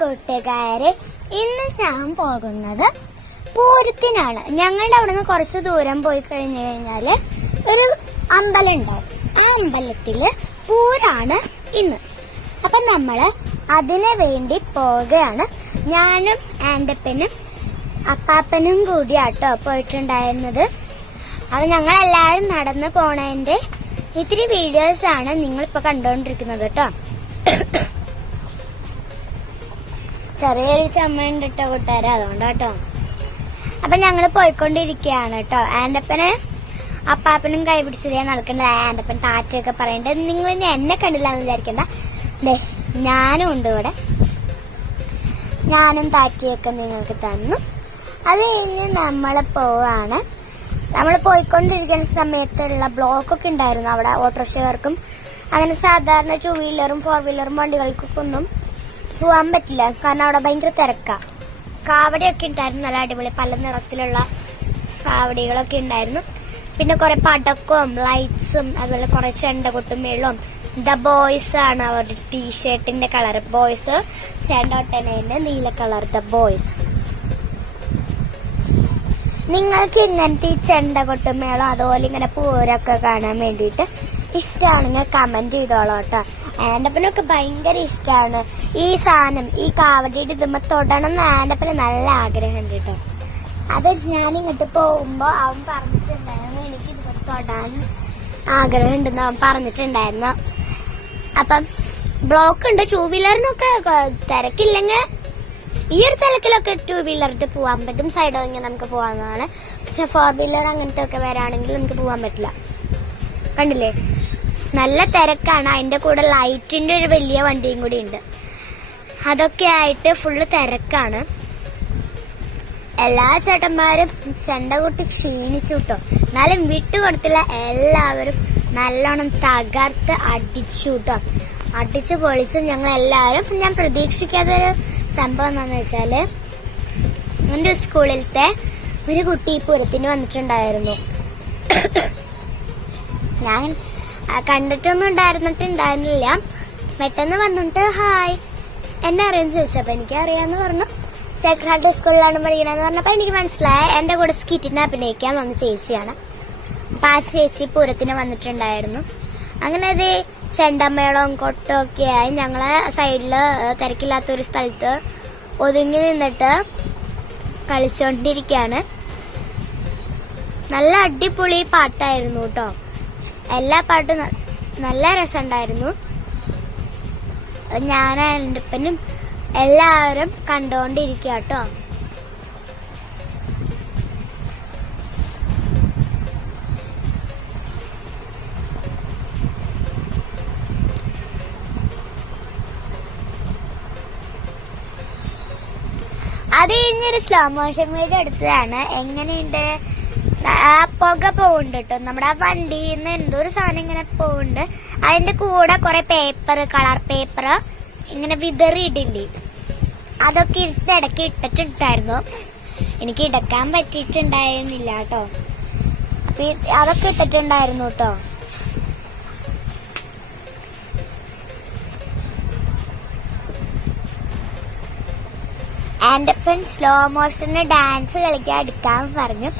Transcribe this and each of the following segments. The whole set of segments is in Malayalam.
കൂട്ടുകാരെ, ഇന്ന് ഞാൻ പോകുന്നത് പൂരത്തിനാണ്. ഞങ്ങളുടെ അവിടെ നിന്ന് കുറച്ച് ദൂരം പോയി കഴിഞ്ഞു കഴിഞ്ഞാല് ഒരു അമ്പലം ഉണ്ടാവും. ആ അമ്പലത്തില് പൂരാണ് ഇന്ന്. അപ്പൊ നമ്മള് അതിനു വേണ്ടി പോവുകയാണ്. ഞാനും ആൻഡപ്പനും അപ്പാപ്പനും കൂടിയാട്ടോ പോയിട്ടുണ്ടായിരുന്നത്. അത് ഞങ്ങളെല്ലാരും നടന്ന് പോണതിന്റെ ഇത്തിരി വീഡിയോസ് ആണ് നിങ്ങളിപ്പോ കണ്ടോണ്ടിരിക്കുന്നത് കേട്ടോ. ചെറിയൊരു ചമ്മയുണ്ട് കേട്ടോ കൂട്ടുകാരെ, അതുകൊണ്ടാട്ടോ. അപ്പൊ ഞങ്ങള് പോയിക്കൊണ്ടിരിക്കുകയാണ് കേട്ടോ. ആൻഡപ്പനെ അപ്പാപ്പനും കൈ പിടിച്ചതേ നടക്കണ്ട. ആൻഡപ്പൻ താറ്റൊക്കെ പറയണ്ടത്. നിങ്ങൾ ഇനി എന്നെ കണ്ടില്ലാന്ന് വിചാരിക്കണ്ട. ഞാനും ഉണ്ട് ഇവിടെ. ഞാനും താറ്റയൊക്കെ നിങ്ങൾക്ക് തന്നു. അത് കഴിഞ്ഞ് നമ്മള് പോവാണ്. നമ്മൾ പോയിക്കൊണ്ടിരിക്കുന്ന സമയത്തുള്ള ബ്ലോക്കൊക്കെ ഉണ്ടായിരുന്നു അവിടെ. ഓട്ടോറിക്ഷക്കാർക്കും അങ്ങനെ സാധാരണ 2 വീലറും 4 വീലറും വണ്ടികൾക്കൊക്കെ ഒന്നും പോവാൻ പറ്റില്ല. കാരണം അവിടെ ഭയങ്കര തിരക്കാ. കാവടിയൊക്കെ ഉണ്ടായിരുന്നു, നല്ല അടിപൊളി പല നിറത്തിലുള്ള കാവടികളൊക്കെ ഉണ്ടായിരുന്നു. പിന്നെ കുറെ പടക്കവും ലൈറ്റ്സും അതുപോലെ കുറെ ചെണ്ടകൊട്ടും മേളവും. ദ ബോയ്സ് ആണ് അവരുടെ ടീഷർട്ടിന്റെ കളർ. ബോയ്സ് ചെണ്ടോട്ടനേന്റെ നീല കളർ ദ ബോയ്സ്. നിങ്ങൾക്ക് ഇങ്ങനത്തെ ഈ ചെണ്ടകൊട്ടും മേളം അതുപോലെ ഇങ്ങനെ പൂരൊക്കെ കാണാൻ വേണ്ടിയിട്ട് ഇഷ്ടമാണെങ്കിൽ കമന്റ് ചെയ്തോളൂ കേട്ടോ. ആൻഡപ്പനൊക്കെ ഭയങ്കര ഇഷ്ടമാണ് ഈ സാധനം. ഈ കാവടിയുടെ ഇതുമ്മ തൊടണം എന്ന് ആൻഡപ്പന് നല്ല ആഗ്രഹമുണ്ട് കേട്ടോ. അത് ഞാനിങ്ങോട്ട് പോകുമ്പോ അവൻ പറഞ്ഞിട്ടുണ്ടായിരുന്നു എനിക്ക് ഇതുമ്മ തൊടാൻ ആഗ്രഹം ഉണ്ടെന്ന് അവൻ പറഞ്ഞിട്ടുണ്ടായിരുന്നു. അപ്പം ബ്ലോക്ക് ഉണ്ട്. 2 വീലറിനൊക്കെ തിരക്കില്ലെങ്കിൽ ഈ ഒരു തിരക്കിലൊക്കെ 2 വീലറിട്ട് പോവാൻ പറ്റും. സൈഡ് ഒതുങ്ങി നമുക്ക് പോവാവുന്നതാണ്. പക്ഷെ 4 വീലർ അങ്ങനത്തെ ഒക്കെ വരാണെങ്കിൽ നമുക്ക് പോവാൻ പറ്റില്ല. കണ്ടില്ലേ, നല്ല തിരക്കാണ്. അതിന്റെ കൂടെ ലൈറ്റിന്റെ ഒരു വലിയ വണ്ടിയും കൂടി ഉണ്ട്. അതൊക്കെ ആയിട്ട് ഫുള്ള് തിരക്കാണ്. എല്ലാ ചേട്ടന്മാരും ചെണ്ട കൊട്ടി ക്ഷീണിച്ചു കേട്ടോ. എന്നാലും വിട്ടുകൊടുത്തില്ല. എല്ലാവരും നല്ലോണം തകർത്ത് അടിച്ചു കേട്ടോ. അടിച്ച് പൊളിച്ചും ഞങ്ങൾ എല്ലാവരും. ഞാൻ പ്രതീക്ഷിക്കാത്തൊരു സംഭവം എന്താന്ന് വെച്ചാല്, എന്റെ സ്കൂളിലത്തെ ഒരു കുട്ടി പൂരത്തിന് വന്നിട്ടുണ്ടായിരുന്നു. ഞാൻ കണ്ടിട്ടൊന്നും ഉണ്ടായിരുന്നില്ല. പെട്ടെന്ന് വന്നിട്ട് ഹായ് എന്നെ അറിയാന്ന് ചോദിച്ചപ്പോ എനിക്ക് അറിയാന്ന് പറഞ്ഞു. സെക്രട്ടറി സ്കൂളിലാണ് പഠിക്കണെന്ന് പറഞ്ഞപ്പോ എനിക്ക് മനസ്സിലായ എന്റെ കൂടെ സ്കിറ്റിനെ അഭിനയിക്കാൻ വന്ന ചേച്ചിയാണ്. അപ്പൊ ആ ചേച്ചി പൂരത്തിന് വന്നിട്ടുണ്ടായിരുന്നു. അങ്ങനെ അത് ചെണ്ടമേളവും കൊട്ടൊക്കെ ആയി ഞങ്ങളെ സൈഡില് തിരക്കില്ലാത്തൊരു സ്ഥലത്ത് ഒതുങ്ങി നിന്നിട്ട് കളിച്ചോണ്ടിരിക്കാണ്. നല്ല അടിപൊളി പാട്ടായിരുന്നു കേട്ടോ. എല്ലാ പാട്ടും നല്ല രസമുണ്ടായിരുന്നു. ഞാൻ ആൻഡപ്പനും എല്ലാവരും കണ്ടോണ്ടിരിക്കുക കേട്ടോ. അത് കഴിഞ്ഞൊരു സ്ലോ മോഷൻ വീഡിയോ എടുത്തതാണ്. എങ്ങനെയുണ്ട്? ആ പുക പോകുന്നുണ്ട് കേട്ടോ. നമ്മുടെ ആ വണ്ടിയിൽ നിന്ന് എന്തോ ഒരു സാധനം ഇങ്ങനെ പോകുന്നുണ്ട്. അതിന്റെ കൂടെ കുറെ പേപ്പർ, കളർ പേപ്പർ ഇങ്ങനെ വിതറിയിടില്ലേ, അതൊക്കെ ഇടയ്ക്ക് ഇട്ടിട്ടുണ്ടായിരുന്നു. എനിക്ക് ഇടക്കാൻ പറ്റിയിട്ടുണ്ടായിരുന്നില്ല കേട്ടോ. അപ്പൊ അതൊക്കെ ഇട്ടിട്ടുണ്ടായിരുന്നു കേട്ടോ. ആൻഡപ്പൻ സ്ലോ മോഷന് ഡാൻസ് കളിക്കാൻ എടുക്കാൻ പറഞ്ഞു.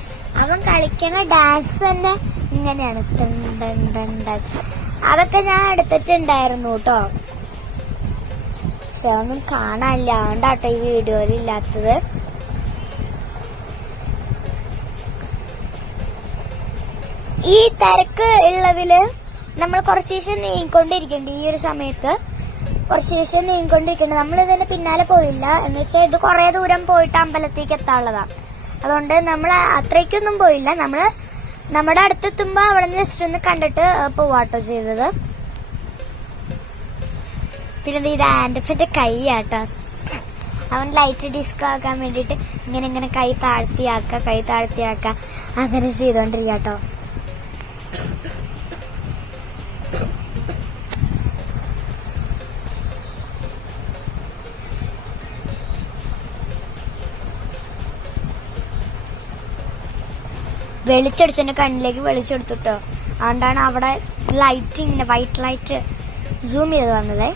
അവൻ കളിക്കുന്ന ഡാൻസ് തന്നെ ഇങ്ങനെയാണ്. അതൊക്കെ ഞാൻ എടുത്തിട്ടുണ്ടായിരുന്നു കേട്ടോ. പക്ഷെ ഒന്നും കാണാനില്ല, അതുകൊണ്ടാട്ടോ ഈ വീഡിയോയിൽ ഇല്ലാത്തത്. ഈ തിരക്ക് ഉള്ളതില് നമ്മൾ കുറച്ച് ദിവസം നീങ്ങിക്കൊണ്ടിരിക്കണ്ട്. ഈ ഒരു സമയത്ത് കുറച്ച് ദിവസം നീങ്ങിക്കൊണ്ടിരിക്കണ്ട്. നമ്മൾ ഇതിന്റെ പിന്നാലെ പോയില്ല. എന്ന് വെച്ചാൽ ഇത് കുറെ ദൂരം പോയിട്ട് അമ്പലത്തേക്ക് എത്താനുള്ളതാ. അതുകൊണ്ട് നമ്മൾ അത്രയ്ക്കൊന്നും പോയില്ല. നമ്മള് നമ്മുടെ അടുത്തെത്തുമ്പോ അവിടെ നിന്ന് ജസ്റ്റ് ഒന്ന് കണ്ടിട്ട് പോവാട്ടോ ചെയ്തത്. പിന്നെ ഇത് ആൻഡപ്പന്റെ കൈ ആട്ടോ. അവൻ ലൈറ്റ് ഡിസ്കോ ആക്കാൻ വേണ്ടിട്ട് ഇങ്ങനെ കൈ താഴ്ത്തിയാക്ക അങ്ങനെ ചെയ്തോണ്ടിരിക്കാട്ടോ. വെളിച്ചടിച്ചെന്റെ കണ്ണിലേക്ക് വെളിച്ചെടുത്തിട്ടോ. അതുകൊണ്ടാണ് അവിടെ ലൈറ്റ് ഇങ്ങനെ വൈറ്റ് ലൈറ്റ് സൂം ചെയ്ത് വന്നത്.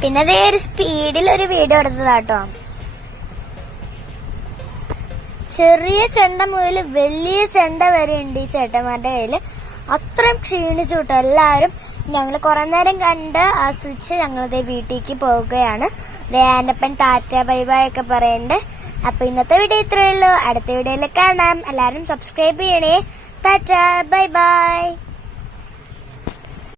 പിന്നെ അതേ ഒരു സ്പീഡിൽ ഒരു വീഡിയോ എടുത്തതാട്ടോ. ചെറിയ ചെണ്ട മുതൽ വലിയ ചെണ്ട വരെ ഉണ്ട് ഈ ചേട്ടന്മാരുടെ കയ്യില്. അത്രയും ക്ഷീണിച്ചു കേട്ടോ എല്ലാവരും. ഞങ്ങൾ കുറെ നേരം കണ്ട് ആസ്വദിച്ച് ഞങ്ങളിതേ വീട്ടിലേക്ക് പോവുകയാണ്. ആൻഡപ്പൻ ടാറ്റ ബൈ ബൈ ഒക്കെ പറയുന്നുണ്ട്. അപ്പൊ ഇന്നത്തെ വീഡിയോ ഇത്രയേ ഉള്ളൂ. അടുത്ത വീഡിയോയിൽ കാണാം. എല്ലാവരും സബ്സ്ക്രൈബ് ചെയ്യണേ. Tata bye bye.